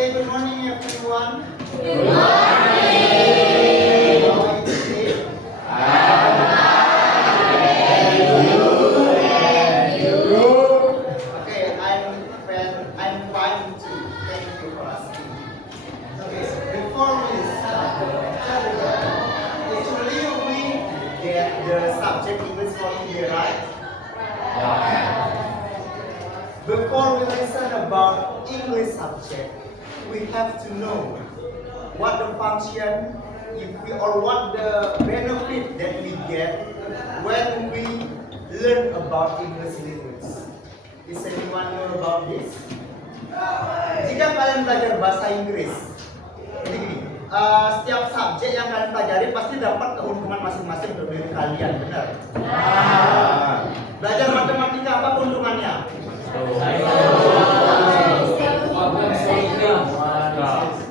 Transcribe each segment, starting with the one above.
Okay, good morning everyone. Good morning. How are you today? Okay, I'm fine too. Thank you for asking. Okay, before we start, actually we get the subject English for today, right? Before we listen about English subject, we have to know what the function or what the benefit that we get when we learn about English language. Is anyone know about this? Jika kalian belajar bahasa Inggris, jadi gini, setiap subjek yang kalian pelajari pasti dapat keuntungan masing-masing untuk diri kalian, benar? Belajar matematika apa keuntungannya?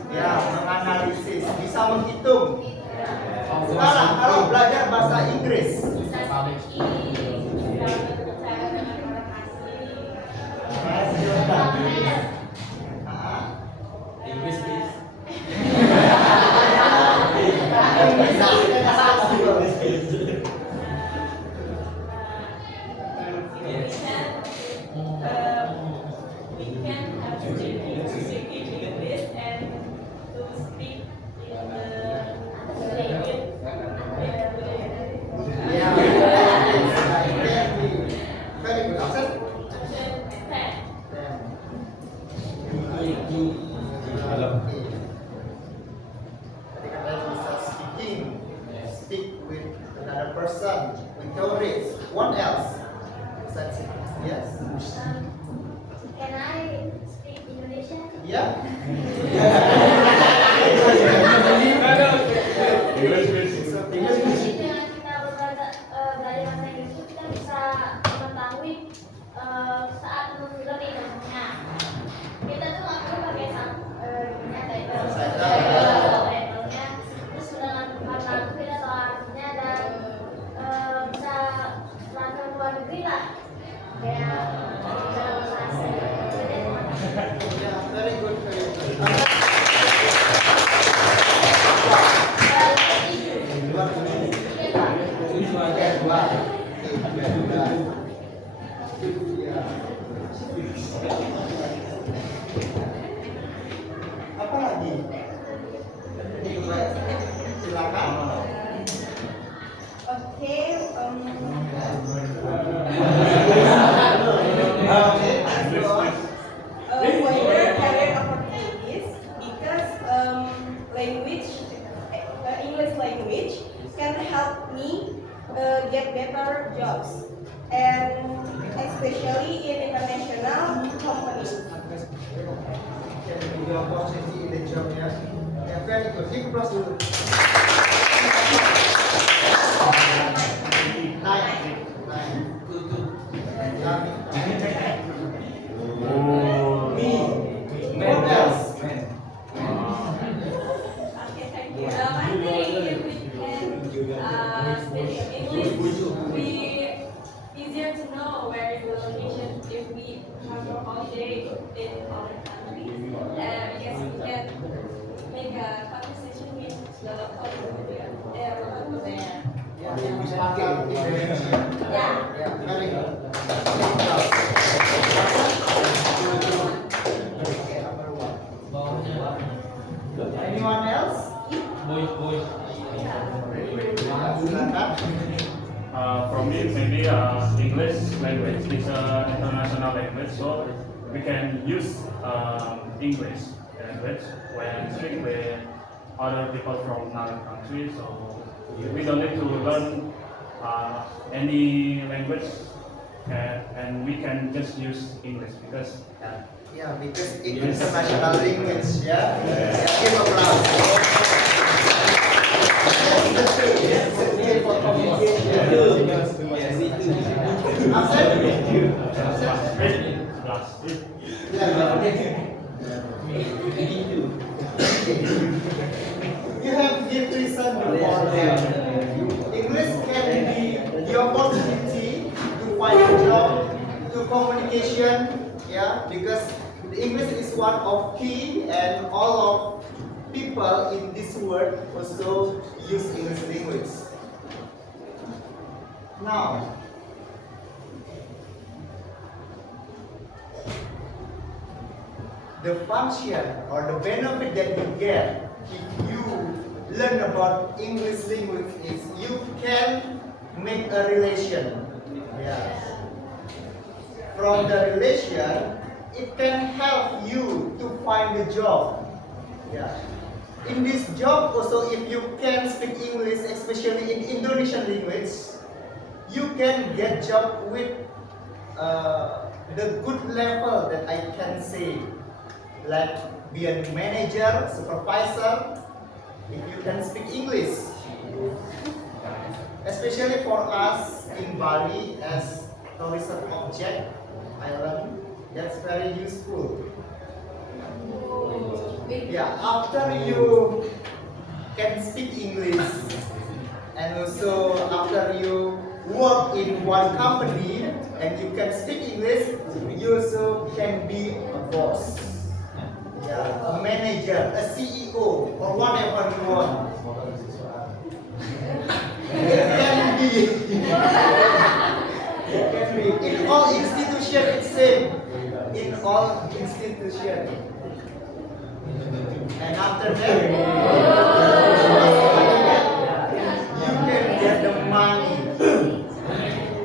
Ya, menganalisis, bisa menghitung. Sekarang kalau belajar bahasa Inggris, speak with another person, with theories. What else? That's it. Yes. Can I speak Indonesian? Yeah. Dengan kita belajar bahasa Inggris itu kita bisa mengetahui saat mengulang ilmunya. Kita tuh nggak perlu pakai title-nya, terus dengan kata kita tahu artinya dan bisa transfer ke luar negeri lah. Kayak Yeah, very good, very good. Apa lagi? Silakan. Wider career opportunities because English language can help me get better jobs and especially in international companies. Can be the opportunity in the job, yeah. Yeah, very good. Give applause dulu. What else? Okay, thank you. I think if we can speak English, we easier to know where is the location if we have a holiday in other country. I guess we can make a conversation with the local there. Yeah, bisa pakai Indonesia. Yeah. Yeah, very good. Okay, number one. Anyone else? Silakan. For me, maybe English language is an international language, so we can use English language when speak with other people from another country. So we don't need to learn any language, and we can just use English because. Yeah, because it's international language, yeah. Give applause. You have to give reason before that. English can be the opportunity to find a job, to communication, yeah, because The English is one of key, and all of people in this world also use English language. Now, the function or the benefit that you get if you learn about English language is you can make a relation. Yeah. From the relation, it can help you to find a job. Yeah. In this job also, if you can speak English, especially in Indonesian language, you can get job with the good level that I can say, like be a manager, supervisor, if you can speak English. Especially for us in Bali as tourism object island, that's very useful. Yeah, after you can speak English and also after you work in one company and you can speak English, you also can be a boss. Yeah, a manager, a CEO, or whatever you want. It can be. It can be. In all institutions, it's same. In all institutions. And after that, you can get the money.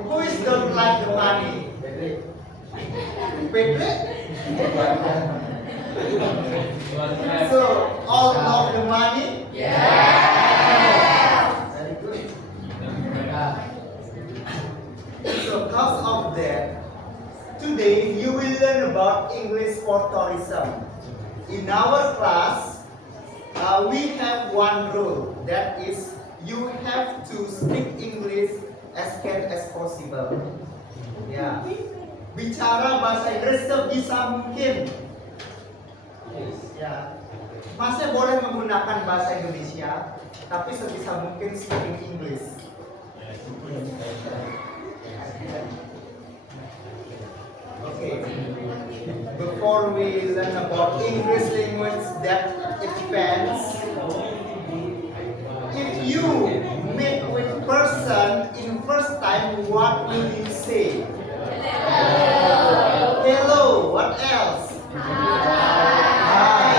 Who is don't like the money? Pedro? So, all of the money? Very good. So, because of that, today you will learn about English for tourism. In our class, we have one rule, that is, you have to speak English as can as possible. Ya, bicara bahasa Inggris sebisa mungkin. Ya, masih boleh menggunakan bahasa Indonesia, tapi sebisa mungkin speaking English. Okay. Before we learn about English language that advanced, if you meet with person in first time, what will you say? Hello. Hello. What else? Hi.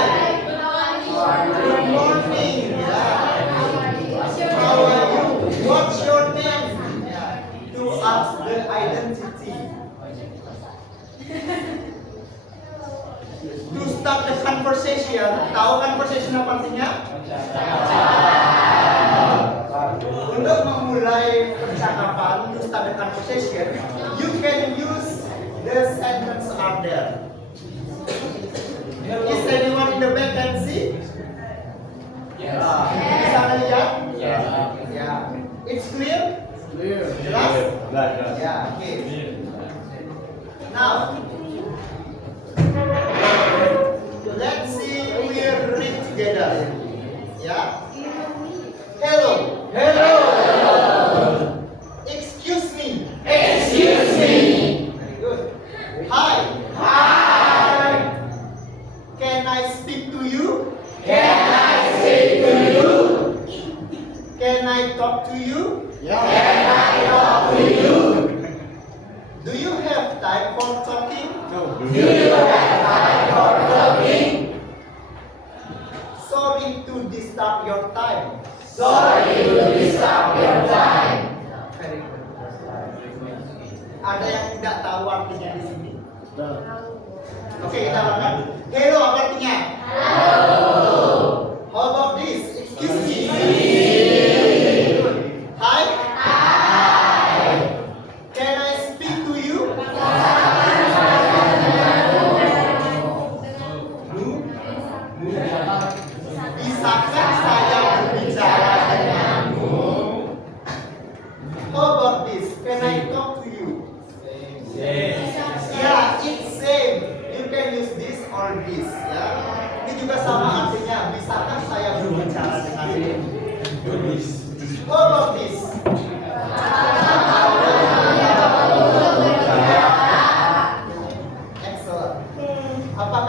Good morning. Yeah. How are you? What's your name? Yeah. To ask the identity. To start the conversation, tahu conversation apa artinya? Untuk memulai percakapan, to start the conversation, you can use the sentence order. Is anyone in the back can see? Yes. Bisa lihat? Yes. Yeah. It's clear? Clear. Jelas? Jelas. Yeah. Okay. Now, let's see we read together. Yeah. Hello. Hello. Excuse me. Excuse me. Very good. Hi. Hi. Can I speak to you? Can I speak to you? Can I talk to you? Can I talk to you? Do you have time for talking? Do you have time for talking? Sorry to disturb your time. Sorry to disturb your time. Very good. Ada yang tidak tahu artinya di sini? Oke, kita lakukan. Hello apa artinya? Hello. How about this? Excuse me. Hi. Hi. Can I speak to you? Bisakah saya berbicara denganmu? How about this? Can I talk to you? Ya, it's same. You can use this or this. Ya, ini juga sama artinya. Bisakah saya berbicara denganmu? How about this? Excellent. Apakah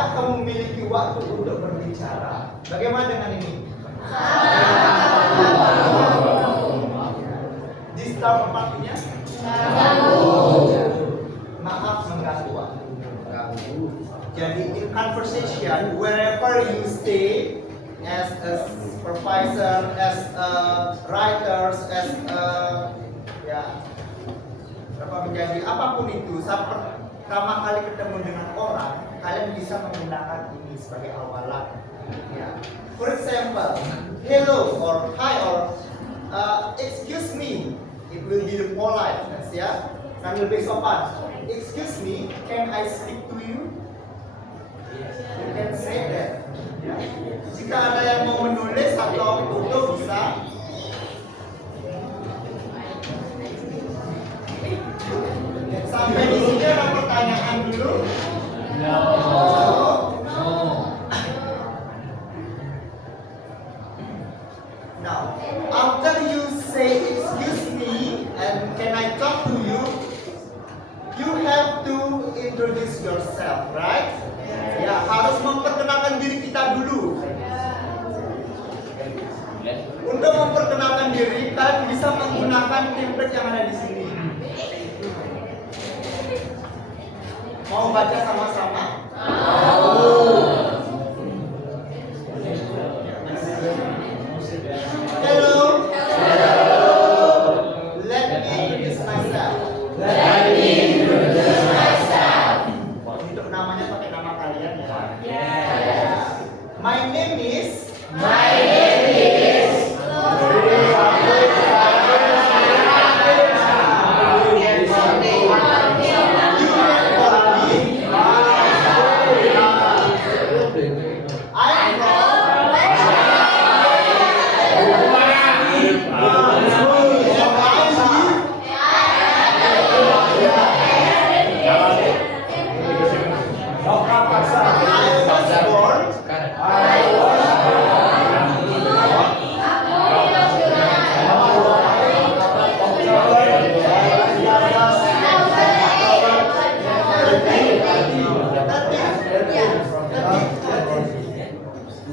memiliki waktu untuk berbicara. Bagaimana dengan ini? Disturb artinya? Maaf mengganggu waktu. Jadi in conversation, wherever you stay, as a supervisor, as a writer, as a menjadi apapun itu, saat pertama kali ketemu dengan orang, kalian bisa menggunakan ini sebagai awalan. Ya. For example, hello or hi or excuse me, it will be the politeness, ya. Kan lebih sopan. Excuse me, can I speak to you? You can say that. Ya. Jika ada yang mau menulis atau foto bisa. Sampai di sini ada pertanyaan dulu? No. Now, after you say excuse me and can I talk to you, you have to introduce yourself, right? Ya, harus memperkenalkan diri kita dulu. Untuk memperkenalkan diri, kalian bisa menggunakan template yang ada di sini. Mau baca sama-sama? Hello. Let me introduce myself. Untuk namanya pakai nama kalian ya. My name is.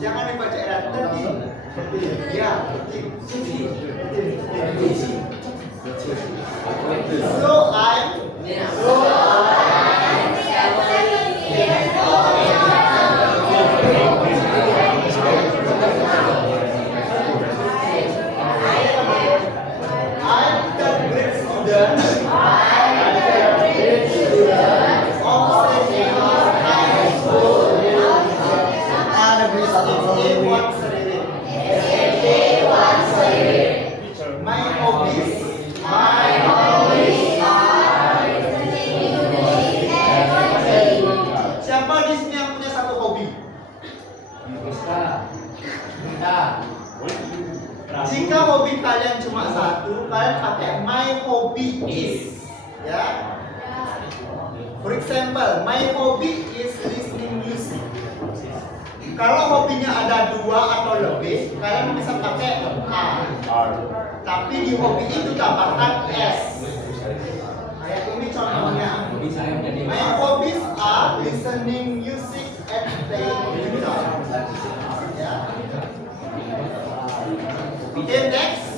Jangan dibaca erat tadi. Ya, so I'm the great student of Senior High School. My hobbies Siapa di sini yang punya satu hobi? Jika hobi kalian cuma satu, kalian pakai my hobby is, ya. For example, my hobby is listening music. Kalau hobinya ada dua atau lebih, kalian bisa pakai R. Tapi di hobi itu tambahkan S. Kayak ini contohnya. My hobbies are listening music and playing guitar. Ya. Okay, next.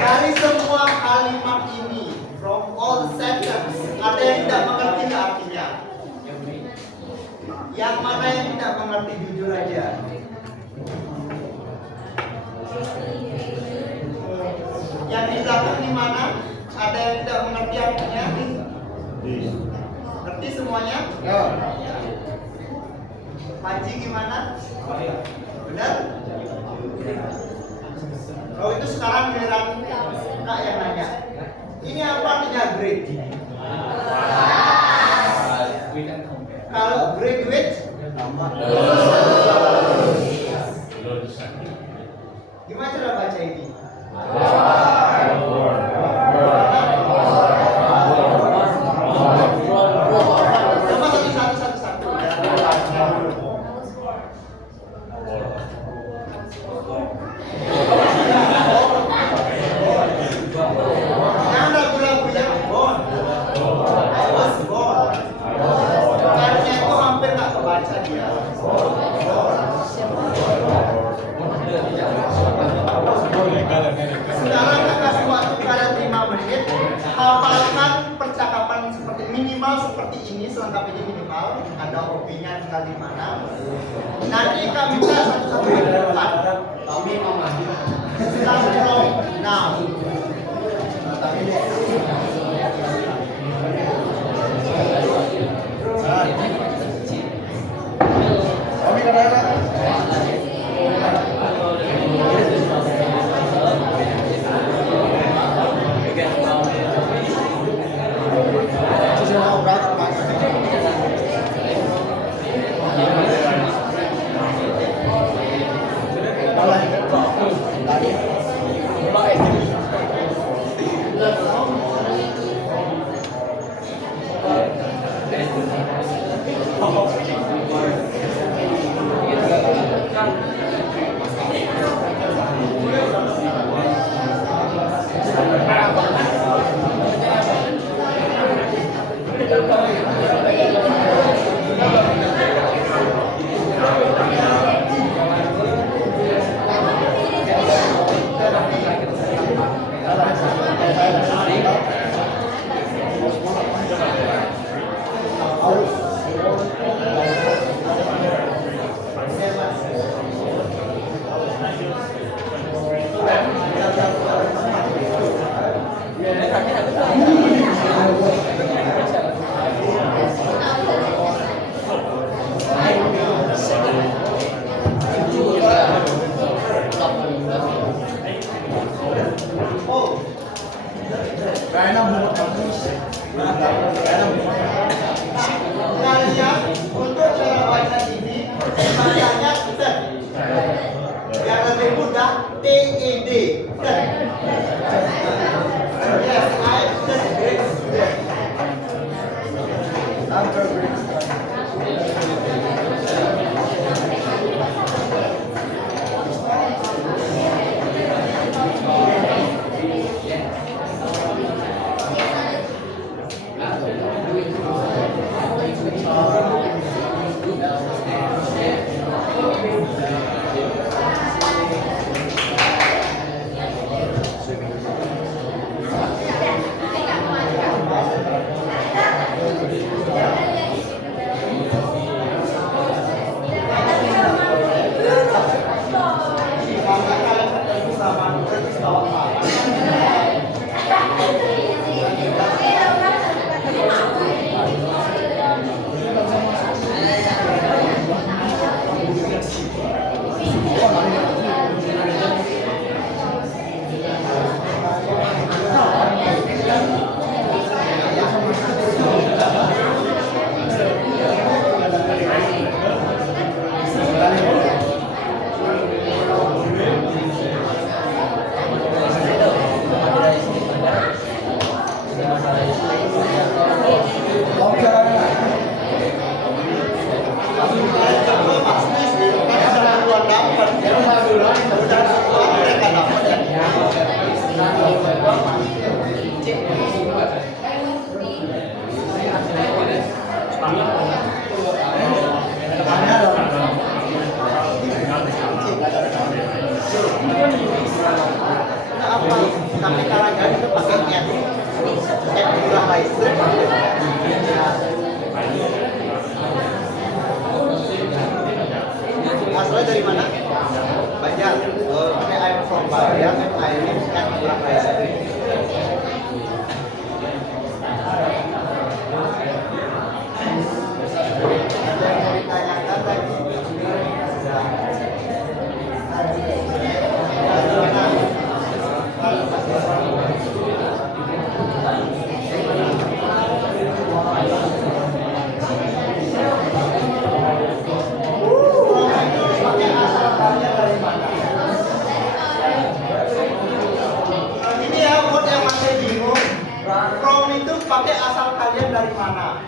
Dari semua kalimat ini, from all the sentence, ada yang tidak mengerti artinya? Yang mana yang tidak mengerti, jujur aja. Yang di belakang di mana? Ada yang tidak mengerti artinya? Ngerti semuanya? Ya. Panji gimana? Benar? Oh, itu sekarang giliran Kak yang nanya. Ini apa artinya grade? Kalau graduate? Gimana cara baca ini? hafalkan percakapan seperti minimal seperti ini, selengkap ini minimal. Ada hobinya tinggal di mana. Nanti kami minta satu-satu depan. Start from now. Kalian untuk cara baca ini bacanya ten. Yang lebih mudah TED. Ten. Yes, I just great student. I'm a great student. Tapi caranya itu pakai N murah listrik. Asalnya dari mana? Banjar. Oke, I'm from Banjar and I live at murah listrik. Ada yang mau ditanyakan lagi? Ini ya buat yang masih bingung, from itu pakai asal kalian dari mana?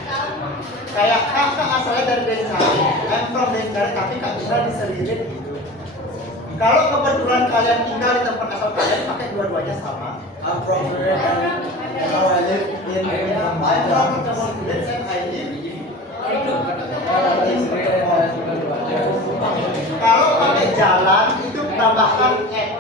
Kayak kakak asalnya dari Densari, I'm from Densari, tapi kak bisa diselirit gitu. Kalau kebetulan kalian tinggal di tempat asal kalian, pakai dua-duanya sama. I'm from Medan, now I live in Medan. I'm from Kemudian and I live in Kalau pakai jalan itu tambahkan N.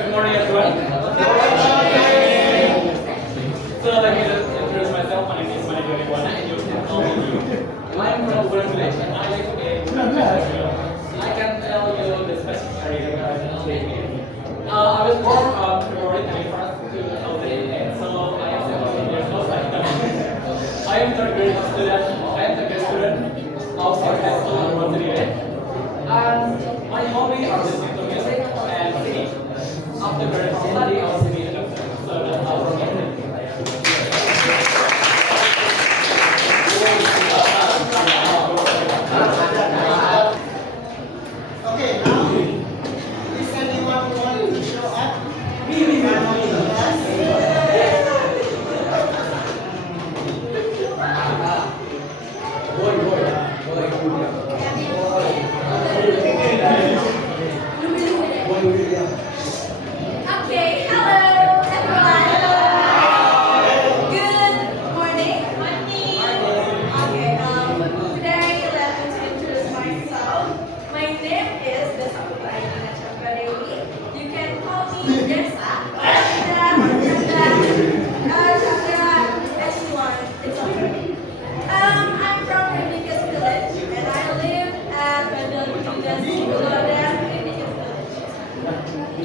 Good morning, everyone. So let me just introduce myself. My name is Mani Doriwana, and you can call me Yu. I'm from Bulan Village, and I live in I can tell you the specific area where I live. I was born on February 21st, 2008, so I am 17 years old right now. I am third grade student of High School University. And my hobby are listening to music and singing. After very study, I was singing in the so that's how I Okay, now, is anyone want to show up? Okay, hello everyone. Good morning. Okay, today let me introduce myself. My name is Desa Aina Chandra Dewi. You can call me Desa, Chandra, as you want. It's okay. I'm from Rendikas Village and I live at Bandar Judas Cibolodang, Rendikas Village.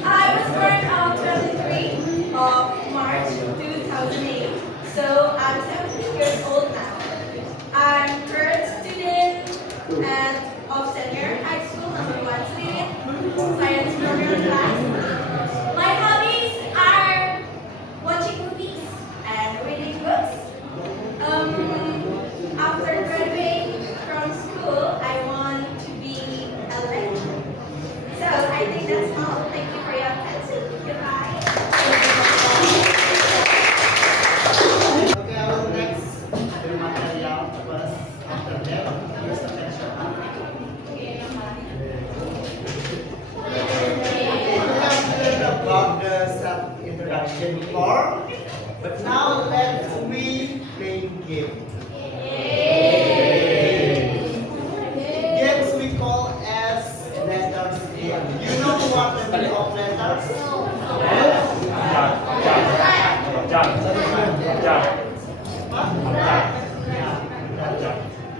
I was born on 23 of March 2008, so I'm 17 years old now. I'm third student of senior high school number 1 student, science program class. My hobbies are watching movies and reading books. After graduating from school, I want to be a lecturer. So I think that's all. Thank you for your attention. Goodbye. Okay, I will next the material first. After that, use attention. We have learned about the self-introduction before, but now let's we play game. Games we call as letters game. You know what the meaning of letters?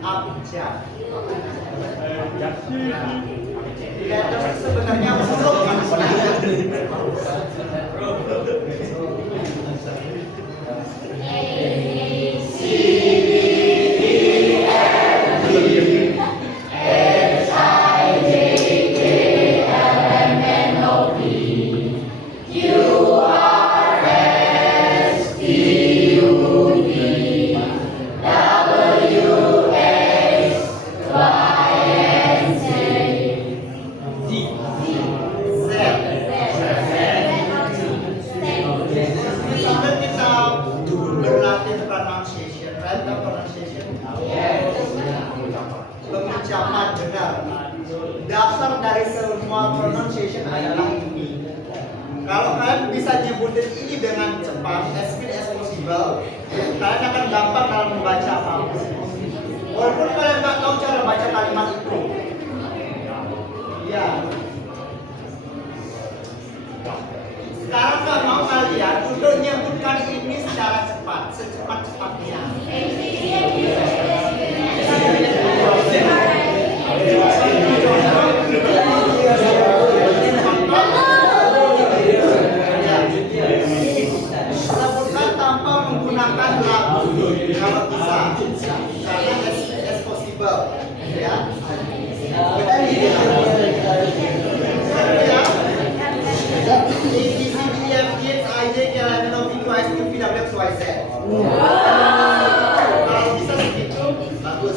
Abjad. Letters sebenarnya huruf maksudnya. Sampai kita berlatih pronunciation, right? The pronunciation. Pengucapan benar. Dasar dari semua pronunciation adalah ini. Kalau kalian bisa nyebutin ini dengan cepat, as quick as possible, kalian akan gampang dalam membaca apa-apa. Walaupun kalian nggak tahu cara baca kalimat itu. Ya. Sekarang kan mau kalian untuk menyebutkan ini secara cepat, secepat-cepatnya. karena as possible, ya. Kalau bisa segitu bagus.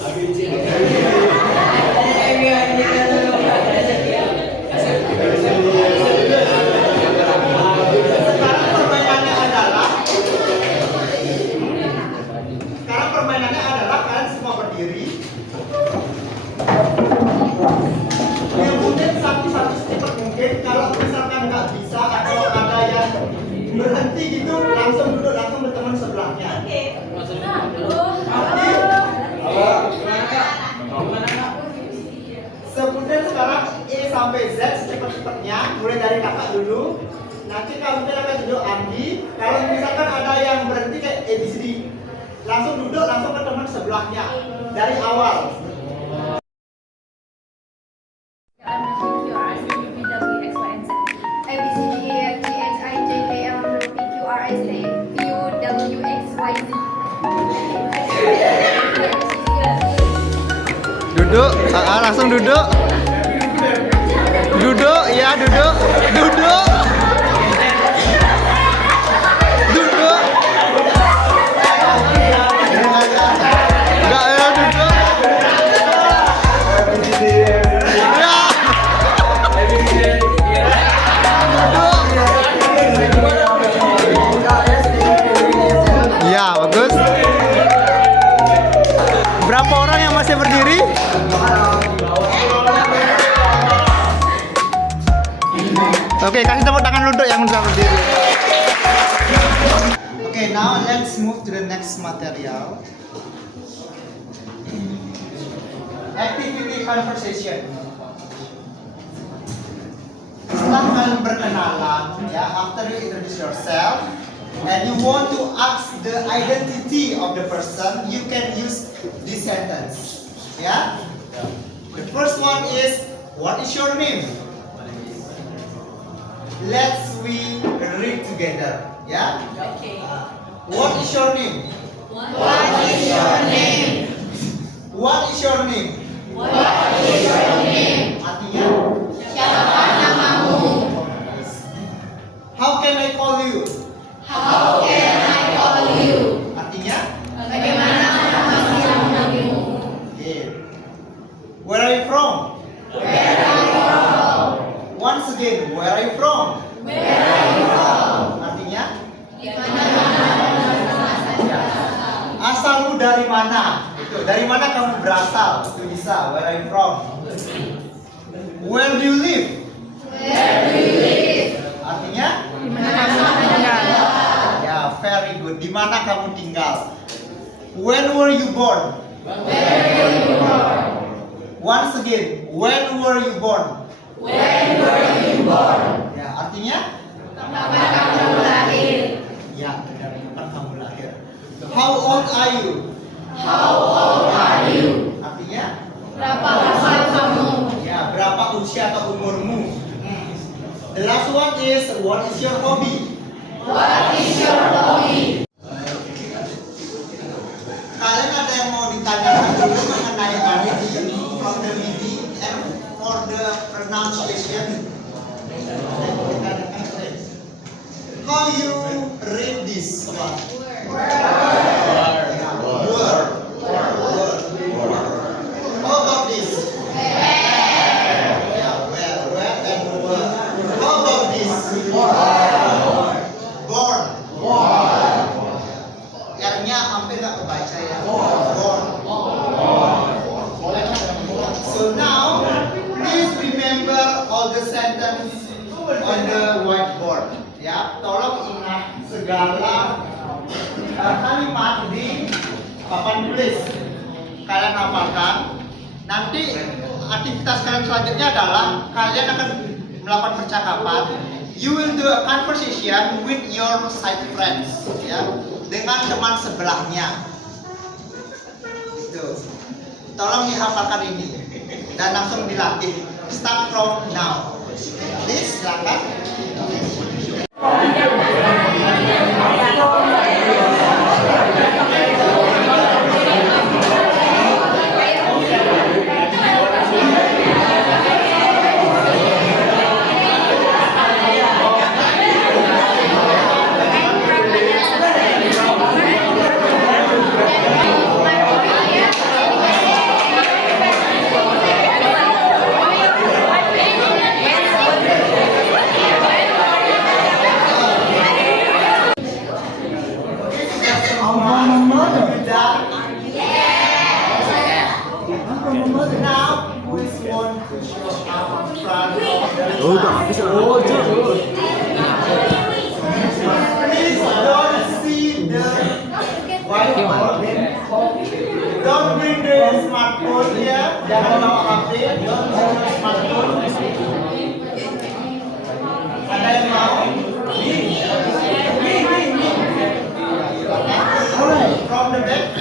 Sekarang permainannya adalah kalian semua berdiri. Kemudian satu-satu secepat mungkin. Kalau misalkan nggak bisa atau ada yang berhenti gitu, langsung duduk, langsung berteman sebelahnya. Kemudian sekarang E sampai Z secepat-cepatnya, mulai dari kakak dulu. Nanti kamu akan duduk Andi. Kalau misalkan ada yang berhenti kayak ABCD, langsung duduk, langsung ke teman sebelahnya dari awal. Duduk, langsung duduk. Duduk, ya duduk. Duduk. Duduk. Enggak, ya duduk. Ya, bagus. Berapa orang yang masih berdiri? Oke, kasih tepuk tangan untuk yang sudah berdiri. Okay, now let's move to the next material. Activity conversation. Setelah kalian berkenalan, ya, after you introduce yourself, and you want to ask the identity of the person, you can use this sentence. Yeah. The first one is, what is your name? Let's we read together. Yeah. Okay. What is your name? What is your name? What is your name? What is your name? Artinya, Siapa namamu? how can I call you? How can I call you? Artinya, Bagaimana nama namamu? okay. Where are you from? Where are you from? Once again, where are you from? Where are you from? Artinya, Di mana asalmu dari mana? Itu, dari mana kamu berasal? Itu bisa. Where are you from? Where do you live? Where do you live? Artinya, ya, very good. Di mana kamu tinggal? When were you born? Where were you born? Once again, when were you born? When were you born? Ya, artinya, Kapan kamu lahir? ya, dari kapan kamu lahir? How old are you? How old are you? Artinya, Berapa umur kamu? ya, berapa usia atau umurmu? The last one is, what is your hobby? What is your hobby? Kalian ada yang mau ditanyakan dulu mengenai artikel from the meaning and for the pronunciation? How you read this one? Word. How about this? Yeah, where and word. How about this? Born. R-nya hampir nggak kebaca ya. Born. So now, please remember all the sentence on the whiteboard. Ya, tolong ingat segala kalimat di papan tulis. Kalian hafalkan. Nanti aktivitas kalian selanjutnya adalah kalian akan melakukan percakapan. You will do a conversation with your side friends, ya, dengan teman sebelahnya. Itu. Tolong dihafalkan ini dan langsung dilatih. Start from now. Please, silakan. Please don't see the whiteboard. Don't bring the smartphone here. Jangan bawa HP. Don't bring the smartphone. Ada yang mau? From the back.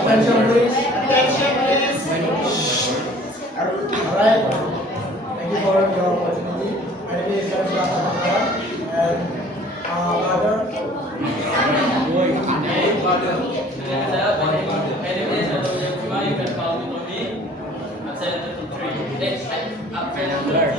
Attention please. Attention please. Alright. Thank you for your opportunity. My name is Karan and brother. You can call me Tommy. I'm 733. Next, I'm friend learn.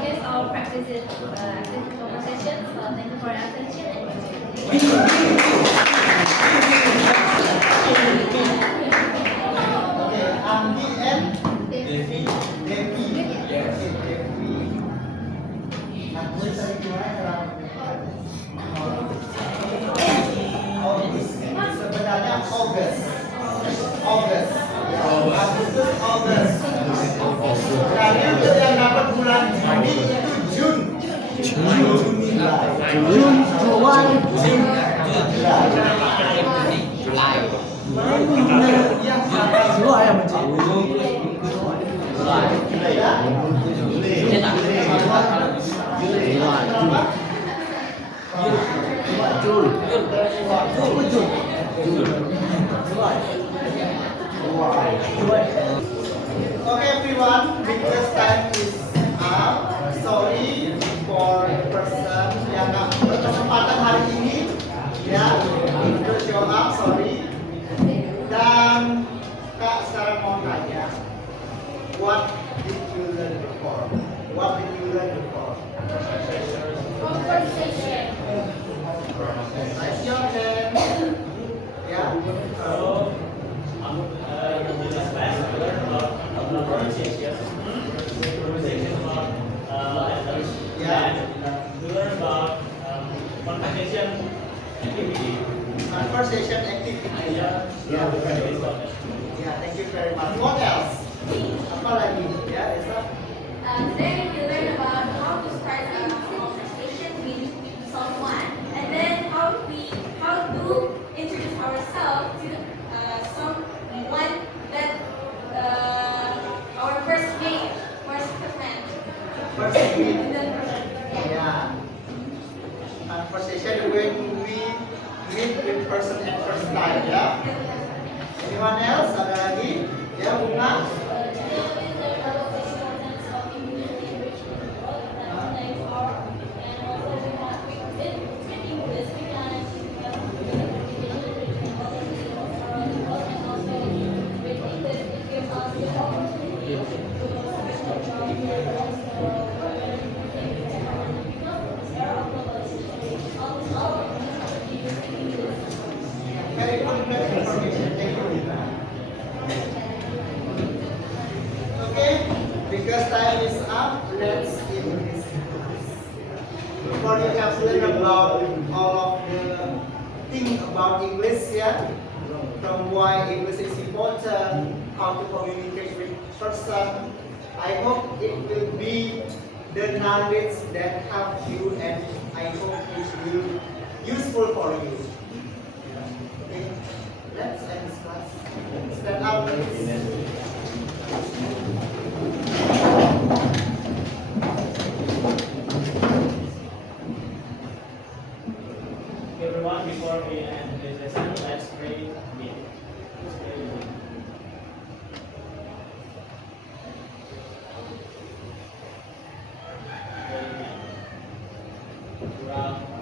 Finish our practices conversation. So thank you for your attention. Okay, Anggi and Devi. Devi. Nah, gue tadi gimana cara sebenarnya August. Ya, Agustus, August. Jadi untuk yang dapat bulan Juni itu June. July ya benci. Okay everyone, because time is Kak, sekarang mau tanya, what did you learn before? What did you learn before? Conversation. Raise your hand. Yeah. So, in this class, we learned about pronunciation, pronunciation about letters, Yeah. and we learned about conversation activity. Conversation activity. Yeah. Yeah, thank you very much. What else? Apa lagi? Ya, Esa. Today we learn about how to start a conversation with someone, and then how to introduce ourselves to someone that our first mate, first friend. First meet. And then Yeah. Conversation when we meet with person at first time. Ya. Anyone else? Ada lagi? Ya, Bunga. Today we learn about the importance of English language in the world and that they are, and also we have with English we can achieve communication with other people around the world, and also with English it gives us the opportunity to special job here also Very good information. Thank you, Bunga. Okay, because time is up, let's end this class. Before you have learned about all of the things about English, yeah, from why English is important, how to communicate with person, I hope it will be the knowledge that help you, and I hope it will useful for you. Okay, let's end this class. Stand up, please. Everyone, before we end this lesson, let's pray with. Let's pray with. Amen.